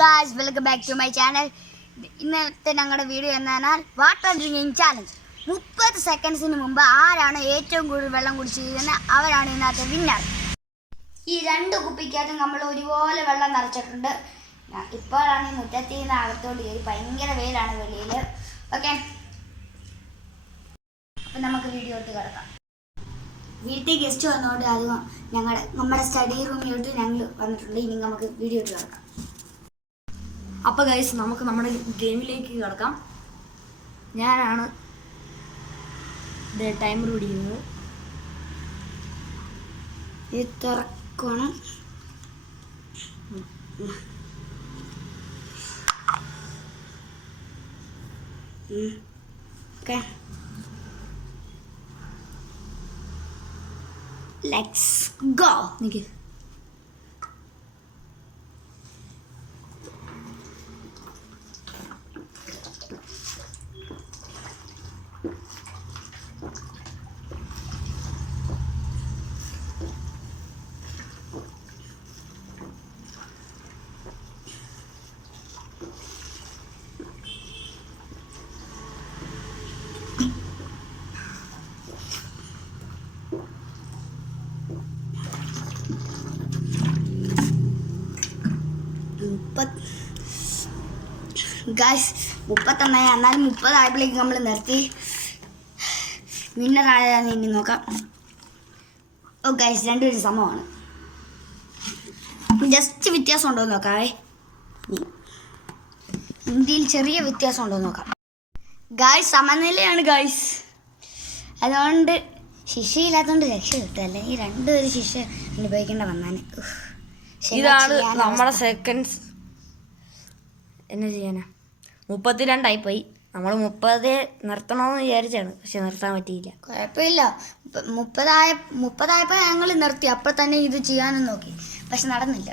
Guys, welcome back to my channel. ഇന്നത്തെ ഞങ്ങളുടെ video എന്നാൽ വാട്ടർ ഡ്രിങ്കിങ് ചാലഞ്ച്. 30 സെക്കൻഡ്സിന് മുമ്പ് ആരാണ് ഏറ്റവും കൂടുതൽ വെള്ളം കുടിച്ചിരിക്കുന്നത് അവരാണ് ഇന്നത്തെ വിന്നർ. ഈ 2 കുപ്പിക്കകത്ത് നമ്മൾ ഒരുപോലെ വെള്ളം നിറച്ചിട്ടുണ്ട്. ഇപ്പോഴാണ് ഈ മുറ്റത്തിൽ നിന്ന് അകത്തോട്ട് കയറി, ഭയങ്കര വെയിലാണ് വെളിയിൽ. ഓക്കെ, അപ്പം നമുക്ക് വീഡിയോ എടുത്ത് കിടക്കാം. വീട്ടിൽ ഗസ്റ്റ് വന്നോണ്ട് അത് നമ്മുടെ സ്റ്റഡി റൂമിലോട്ട് ഞങ്ങൾ വന്നിട്ടുണ്ട്. ഇനി നമുക്ക് വീഡിയോ ഇട്ട് കിടക്കാം. അപ്പോൾ ഗൈസ്, നമുക്ക് നമ്മുടെ ഗെയിമിലേക്ക് കിടക്കാം. ഞാനാണ് ടൈമർ പിടിക്കുന്നത്. ഇത് തുറക്കണം. Okay, let's go. Nick. Guys 31, എന്നാലും 30 ആയപ്പോഴേക്ക് നമ്മൾ നിർത്തി. വിന്നർ ആയതാന്ന് ഇനി നോക്കാം. ഓ ഗായ്സ്, രണ്ടുപേരും സമമാണ്. ജസ്റ്റ് വ്യത്യാസം ഉണ്ടോ എന്ന് നോക്കാവേ. ഇന്ത്യയിൽ ചെറിയ വ്യത്യാസം ഉണ്ടോ എന്ന് നോക്കാം. ഗായ്സ്, സമനിലയാണ് ഗായ്സ്. അതുകൊണ്ട് ശിക്ഷയില്ലാത്തതുകൊണ്ട് രക്ഷ കിട്ടും, അല്ലെങ്കിൽ രണ്ടുപേരും ശിക്ഷ അനുഭവിക്കേണ്ട വന്നാണ്. ഇതാണ് നമ്മുടെ സെക്കൻഡ്സ്. എന്നാ ചെയ്യാനാ, 32 പോയി. നമ്മൾ 30 നിർത്തണമെന്ന് വിചാരിച്ചാണ്, പക്ഷെ നിർത്താൻ പറ്റിയില്ല. കുഴപ്പമില്ല, 30 ഞങ്ങൾ നിർത്തി. അപ്പോൾ തന്നെ ഇത് ചെയ്യാനും നോക്കി, പക്ഷെ നടന്നില്ല.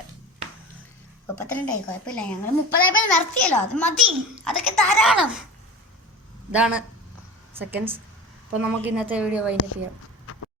32 കുഴപ്പമില്ല, ഞങ്ങൾ 30 നിർത്തിയല്ലോ, അത് മതി, അതൊക്കെ ധാരാളം. ഇതാണ് സെക്കൻഡ്സ്. അപ്പോൾ നമുക്ക് ഇന്നത്തെ വീഡിയോ വൈൻഡപ്പ് ചെയ്യാം.